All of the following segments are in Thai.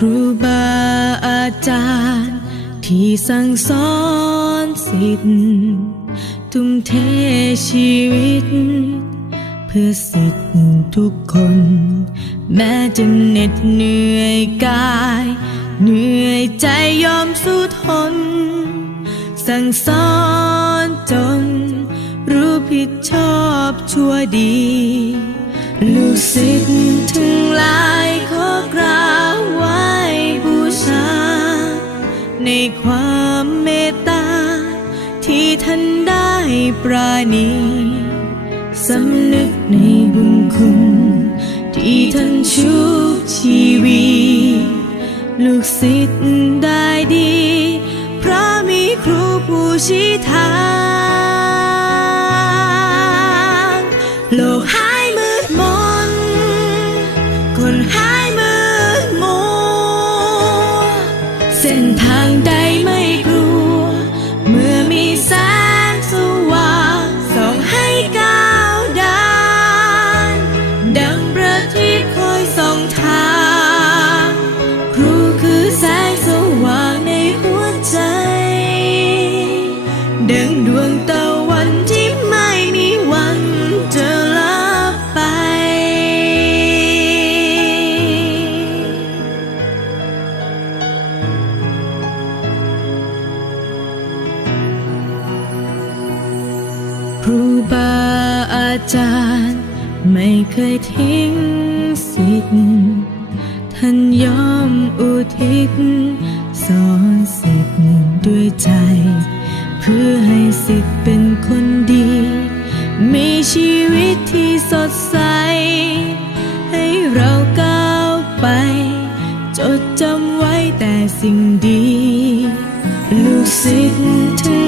ครูบาอาจารย์ ที่สั่งสอนสิทธิ์ทุ่มเทชีวิต เพื่อสิทธิ์ทุกคน แม้จะเหน็ดเหนื่อยกาย เหนื่อยใจยอมสู้ทน สั่งสอนจน รู้ผิดชอบชั่วดี ลูกศิษย์ทั้งหลายขอกราบไหว้บูชา ในความเมตตา ที่ท่านได้ปราณีสำนึกในบุญคุณ ที่ท่านชุบชีวีลูกศิษย์ได้ดีเพราะมีครูผู้ชี้ทางโลกหา นทางใดไม่กลัว เมื่อมีแสงสว่างส่องให้ก้าวเดินดังประทีปคอยส่องทาง ครูคือแสงสว่างในหัวใจ ดังดวงตะวันที่ จารย์ไม่เคยทิ้งสิทธิ์ท่านยอมอุทิศสอนสิทธิ์ด้วยใจ เพื่อให้สิทธิ์เป็นคนดี มีชีวิตที่สดใส ให้เราก้าวไป จดจำไว้แต่สิ่งดี ลูกศิษย์ทั้ง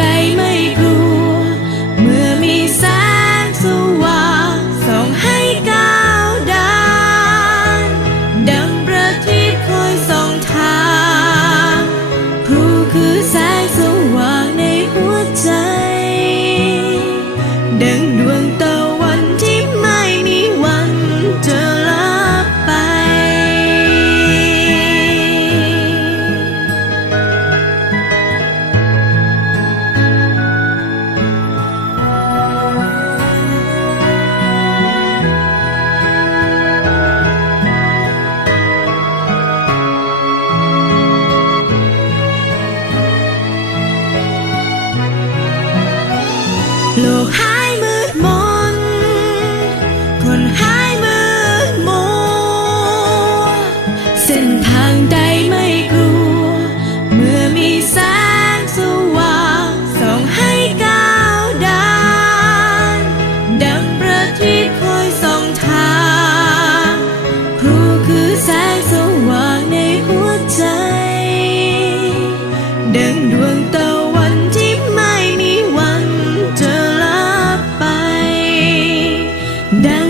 ทา จ